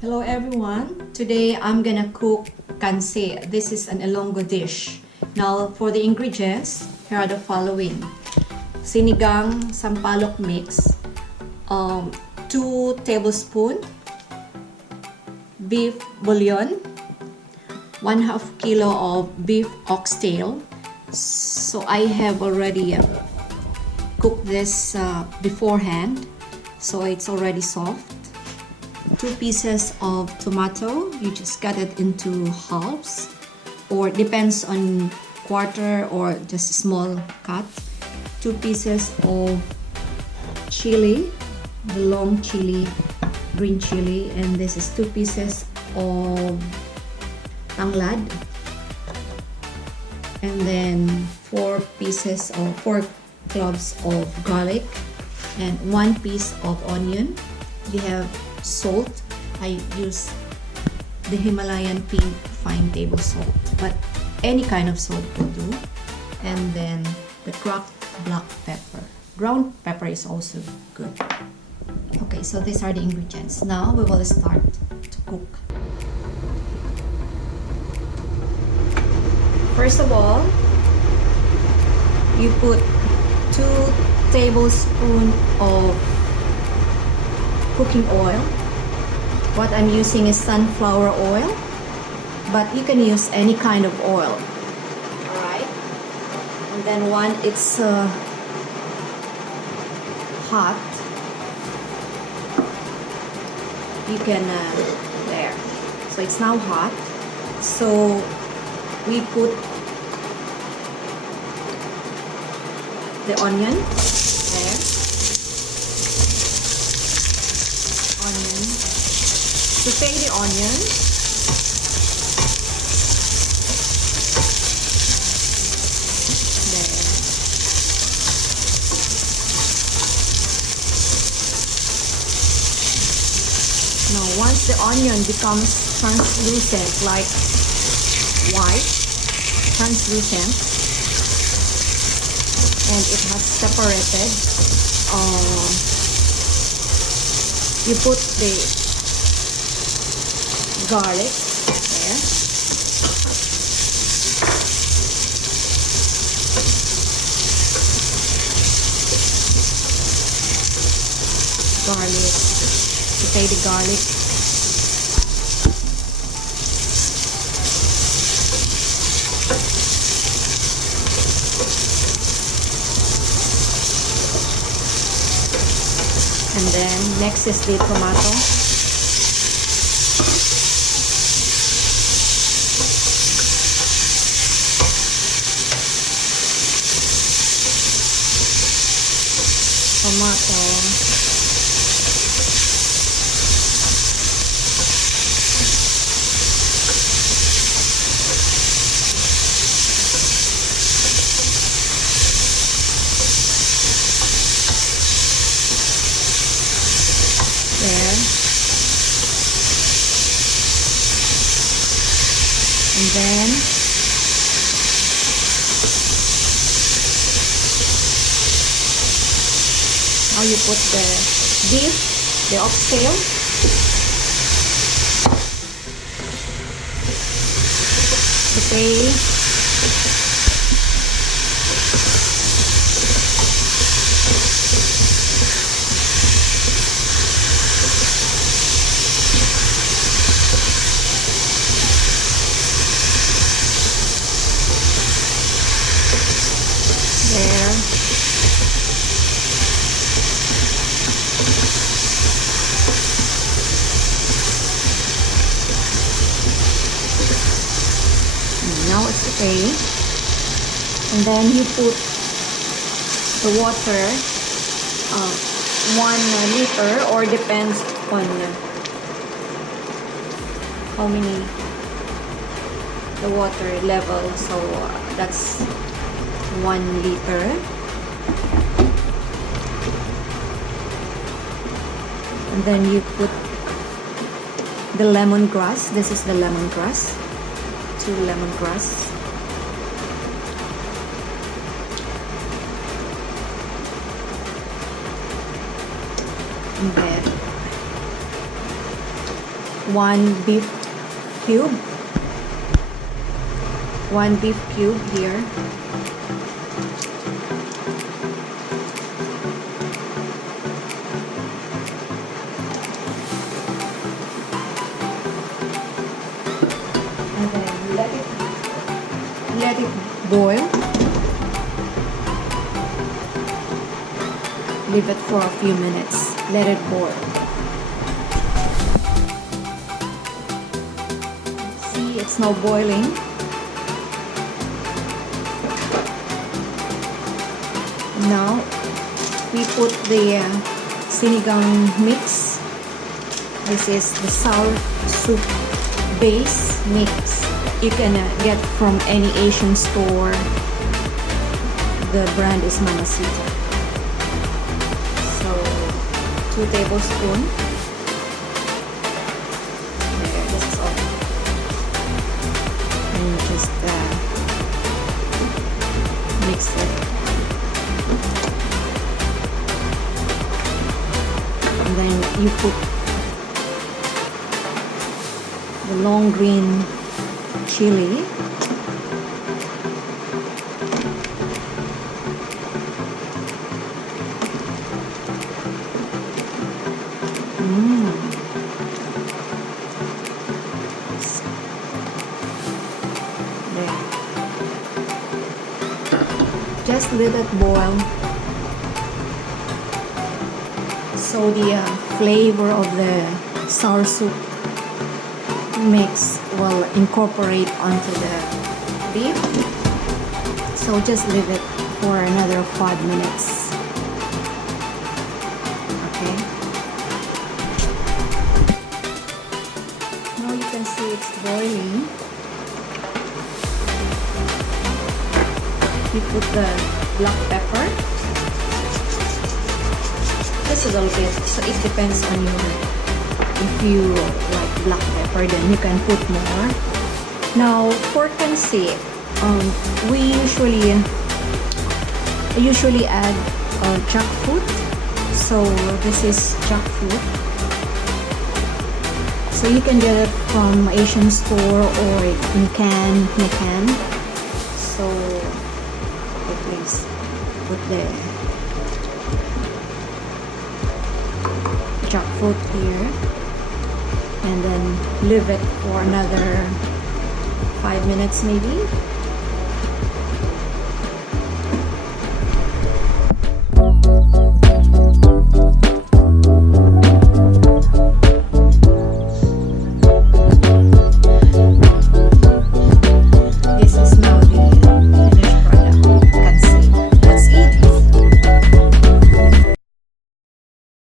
Hello everyone, today I'm gonna cook KANSI. This is an Ilonggo dish. Now for the ingredients, here are the following. Sinigang sampalok mix, 2 tablespoons beef bouillon, 1/2 kilo of beef oxtail. So I have already cooked this beforehand, so it's already soft. 2 pieces of tomato, you just cut it into halves, or depends on quarter or just a small cut. 2 pieces of chili, the long chili, green chili, and this is 2 pieces of tanglad, and then 4 cloves of garlic, and 1 piece of onion. We have salt. I use the Himalayan pink fine table salt, but any kind of salt will do. And then the cracked black pepper. Ground pepper is also good. Okay, so these are the ingredients. Now we will start to cook. First of all, you put 2 tablespoons of cooking oil. What I'm using is sunflower oil, but you can use any kind of oil. Alright, and then when it's hot, you can there. So it's now hot. So we put the onion there. Onion. Saute the onion. There. Now once the onion becomes translucent, like white, translucent, and it has separated, you put the garlic there. Garlic. Saute the garlic. And then next is the tomato. Tomato. There. And then now you put the beef, the oxtail, saute. There. Now it's okay. And then you put the water, 1 liter, or depends on how many the water level. So that's 1 liter. And then you put the lemongrass. This is the lemongrass. 2 lemongrass. And then one beef cube here. And then let it boil. Leave it for a few minutes. Let it boil. See, it's now boiling. Now we put the sinigang mix. This is the sour soup base mix. You can get from any Asian store. The brand is Mamacita. So 2 tablespoons. There, this is all. And just mix it. And then you put the long green chili. There. Just let it boil so the flavor of the sour soup mix will incorporate onto the beef. So just leave it for another 5 minutes. Okay. Now you can see it's boiling. You put the black pepper. Just a little bit. So it depends on your. If you like black pepper, then you can put more. Now for KANSI, we usually add jackfruit. So this is jackfruit. So you can get it from Asian store or in can. So please put the jackfruit here. And then leave it for another 5 minutes maybe.